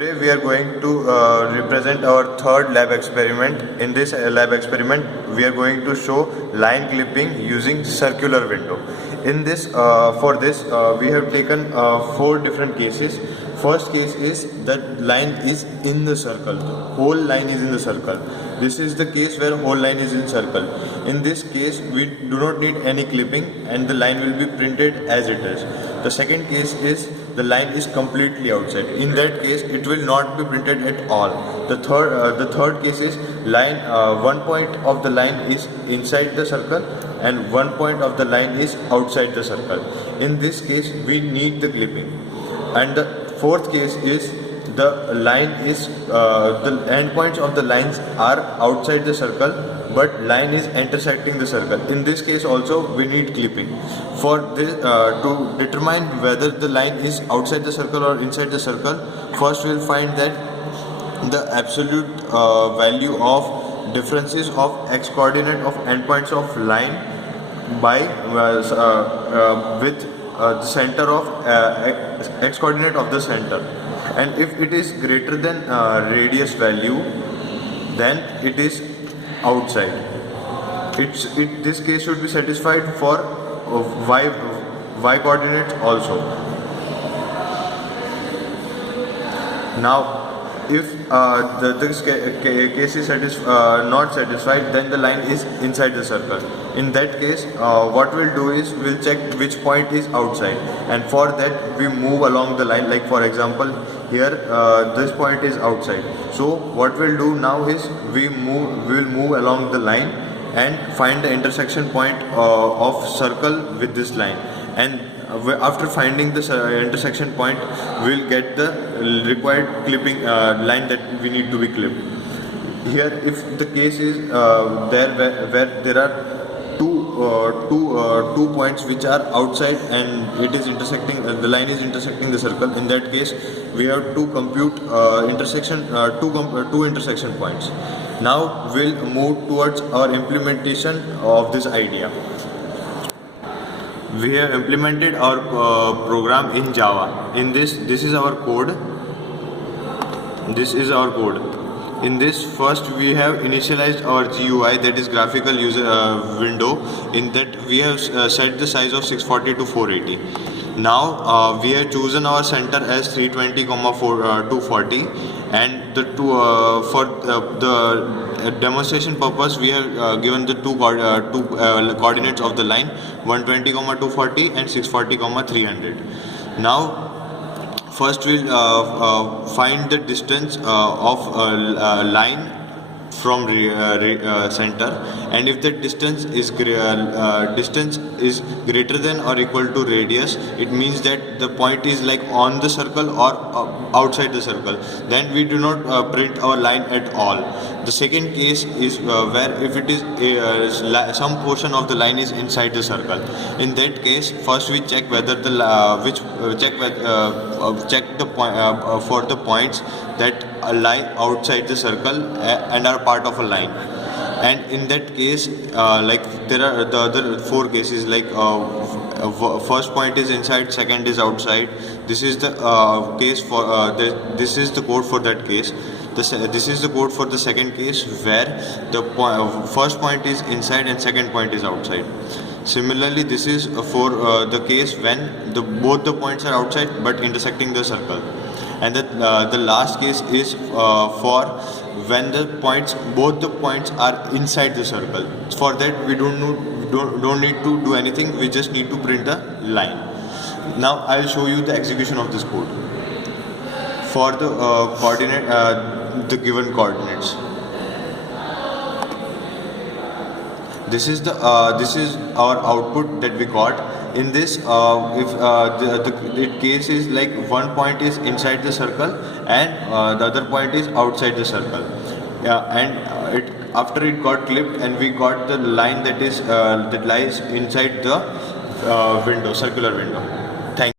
Today we are going to represent our third lab experiment. In this lab experiment, we are going to show line clipping using circular window. In this, we have taken 4 different cases. First case is that line is in the circle. The whole line is in the circle. This is the case where whole line is in circle. In this case, we do not need any clipping and the line will be printed as it is. The second case is the line is completely outside. In that case, it will not be printed at all. The third case is line. One point of the line is inside the circle and one point of the line is outside the circle. In this case, we need the clipping. And the fourth case is the line is the endpoints of the lines are outside the circle, but line is intersecting the circle. In this case also we need clipping. For this, to determine whether the line is outside the circle or inside the circle, first we will find that the absolute value of differences of x coordinate of endpoints of line by with the center of x coordinate of the center, and if it is greater than radius value, then it is outside. This case should be satisfied for y coordinates also. Now if this case is not satisfied, then the line is inside the circle. In that case, what we'll do is we'll check which point is outside, and for that we move along the line. Like for example, here this point is outside. So what we'll do now is we'll move along the line and find the intersection point of circle with this line, and after finding this intersection point, we'll get the required clipping line that we need to be clipped. Here, if the case is where there are two points which are outside and it is intersecting, the line is intersecting the circle, in that case we have to compute two intersection points. Now we'll move towards our implementation of this idea. We have implemented our program in Java. In this is our code. This is our code. In this, first we have initialized our GUI, that is graphical user window. In that we have set the size of 640 to 480. Now we have chosen our center as 320, 240, and the for the demonstration purpose we have given the two coordinates of the line, 120, 240 and 640, 300. Now first we'll find the distance of line from center, and if the distance is greater than or equal to radius, it means that the point is like on the circle or outside the circle. Then we do not print our line at all. The second case is where if it is some portion of the line is inside the circle. In that case, first we check whether the check the point for the points that lie outside the circle and are part of a line. And in that case, like there are the other 4 cases, like first point is inside, second is outside. This is the case for this is the code for that case. This is the code for the second case, where the first point is inside and second point is outside. Similarly, this is for the case when both the points are outside but intersecting the circle. And the last case is for when both the points are inside the circle. For that we don't need to do anything. We just need to print the line. Now I'll show you the execution of this code for the the given coordinates. This is our output that we got. In this, if the case is like one point is inside the circle and the other point is outside the circle, and after it got clipped and we got the line that lies inside the circular window.